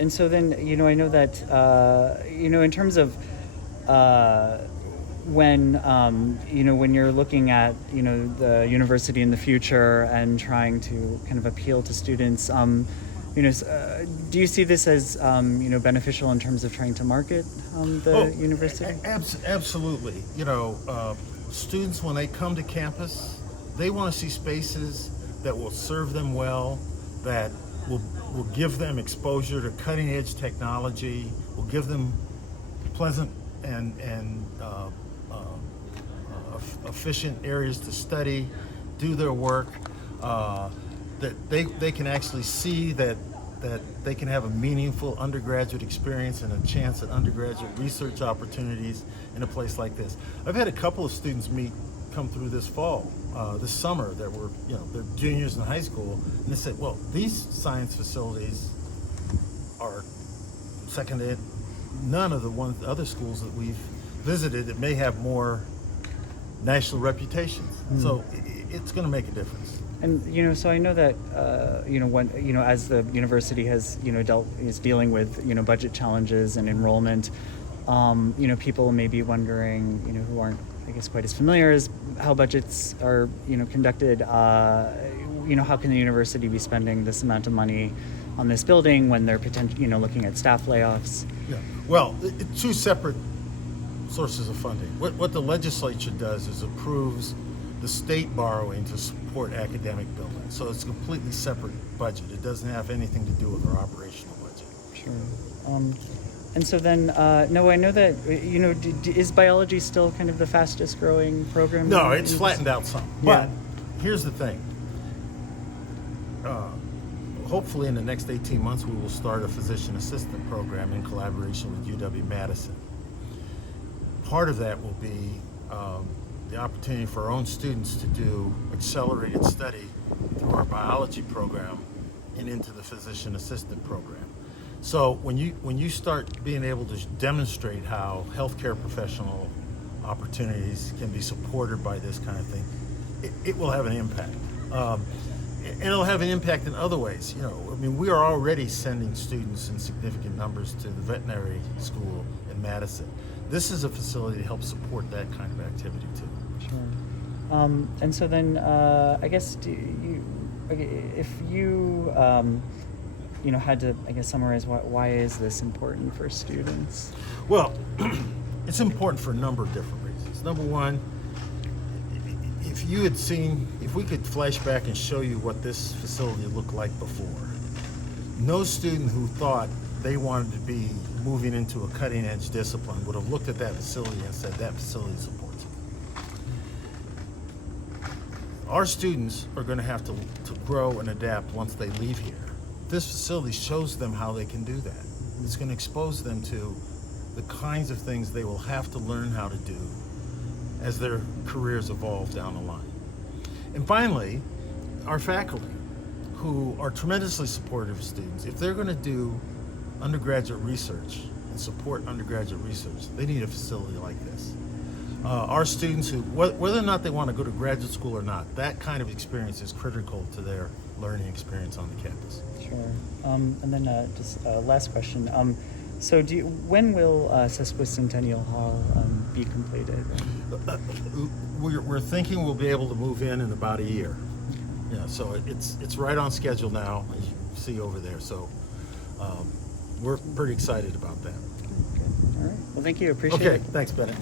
And so then, I know that, in terms of when you're looking at, the university in the future and trying to kind of appeal to students, do you see this as, beneficial in terms of trying to market the university? Absolutely. Students, when they come to campus, they want to see spaces that will serve them well, that will give them exposure to cutting edge technology, will give them pleasant and efficient areas to study, do their work, that they can actually see that they can have a meaningful undergraduate experience and a chance at undergraduate research opportunities in a place like this. I've had a couple of students come through this fall, this summer, that were, they're juniors in high school, and they said, well, these science facilities are second to none of the other schools that we've visited that may have more national reputations. So it's going to make a difference. And so I know that as the university has is dealing with budget challenges and enrollment, people may be wondering who aren't, I guess, quite as familiar as how budgets are conducted. How can the university be spending this amount of money on this building when they're looking at staff layoffs? Yeah. Well, two separate sources of funding. What the legislature does is approves the state borrowing to support academic buildings. So it's a completely separate budget. It doesn't have anything to do with our operational budget. Sure. And so then, no, I know that, is biology still kind of the fastest growing program? No, it's flattened out some. Yeah. But here's the thing. Hopefully in the next 18 months, we will start a physician assistant program in collaboration with UW-Madison. Part of that will be the opportunity for our own students to do accelerated study through our biology program and into the physician assistant program. So when you start being able to demonstrate how healthcare professional opportunities can be supported by this kind of thing, it will have an impact. And it'll have an impact in other ways. We are already sending students in significant numbers to the veterinary school in Madison. This is a facility to help support that kind of activity too. Sure. And so then, I guess, if you, had to, I guess, summarize why is this important for students? Well, it's important for a number of different reasons. Number one, if we could flash back and show you what this facility looked like before, no student who thought they wanted to be moving into a cutting edge discipline would have looked at that facility and said, that facility supports me. Our students are going to have to grow and adapt once they leave here. This facility shows them how they can do that. It's going to expose them to the kinds of things they will have to learn how to do as their careers evolve down the line. And finally, our faculty, who are tremendously supportive of students, if they're going to do undergraduate research and support undergraduate research, they need a facility like this. Our students, who, whether or not they want to go to graduate school or not, that kind of experience is critical to their learning experience on the campus. Sure. And then just last question. So when will Sesquicentennial Hall be completed? We're thinking we'll be able to move in about a year. Yeah, so it's right on schedule now, as you see over there. So we're pretty excited about that. Good. All right. Well, thank you. Appreciate it. Okay, thanks, Bennett.